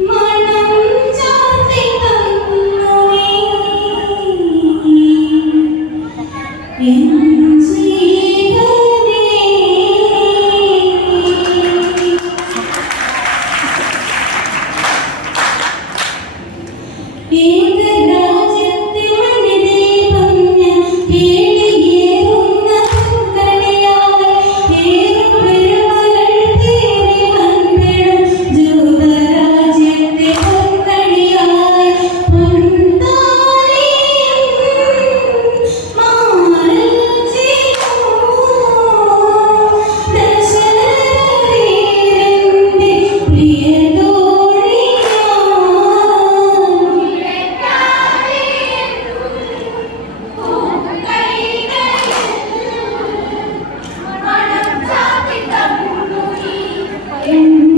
Mom! Amen.